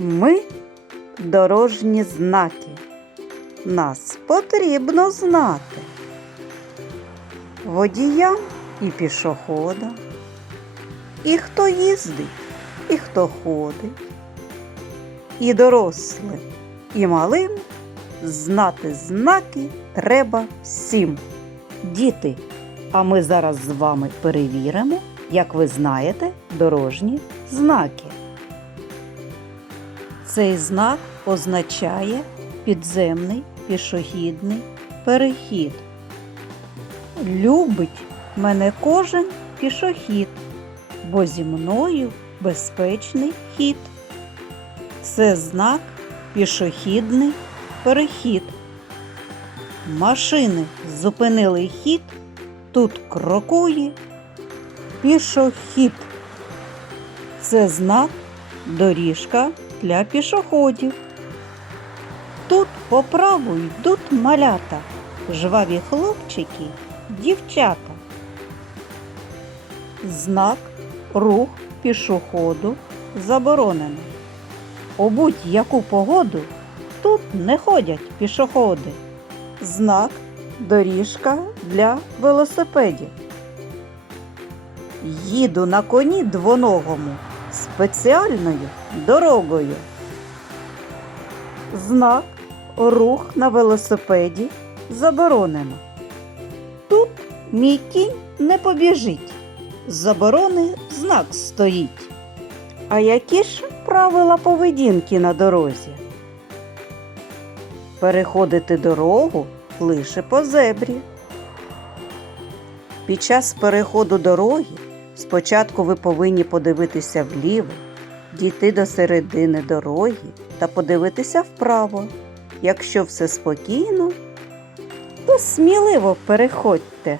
Ми дорожні знаки. Нас потрібно знати. Водіям і пішоходам, і хто їздить, і хто ходить, і дорослим, і малим знати знаки треба всім. Діти, а ми зараз з вами перевіримо, як ви знаєте дорожні знаки. Цей знак означає підземний пішохідний перехід. Любить мене кожен пішохід, бо зі мною безпечний хід. Це знак пішохідний перехід. Машини зупинили хід, тут крокує пішохід. Це знак доріжка для пішоходів. Тут по праву йдуть малята, жваві хлопчики, дівчата. Знак рух пішоходу заборонено. У будь-яку погоду тут не ходять пішоходи. Знак доріжка для велосипедів. Їду на коні двоногому спеціальною дорогою. Знак рух на велосипеді заборонено. Тут мій кінь не побіжить. Заборони знак стоїть. А які ж правила поведінки на дорозі? Переходити дорогу лише по зебрі. Під час переходу дороги спочатку ви повинні подивитися вліво, дійти до середини дороги та подивитися вправо. Якщо все спокійно, то сміливо переходьте.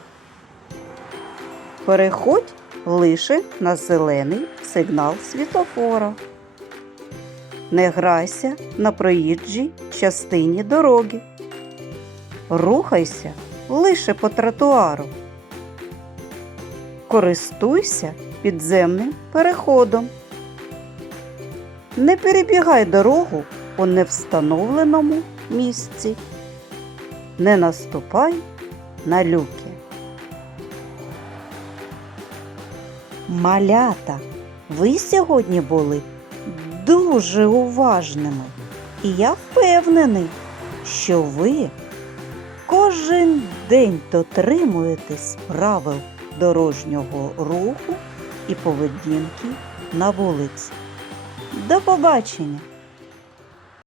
Переходь лише на зелений сигнал світлофора. Не грайся на проїжджій частині дороги. Рухайся лише по тротуару. Користуйся підземним переходом. Не перебігай дорогу у невстановленому місці. Не наступай на люки. Малята, ви сьогодні були дуже уважними, і я впевнений, що ви кожен день дотримуєтесь правил дорожнього руху і поведінки на вулиці. До побачення!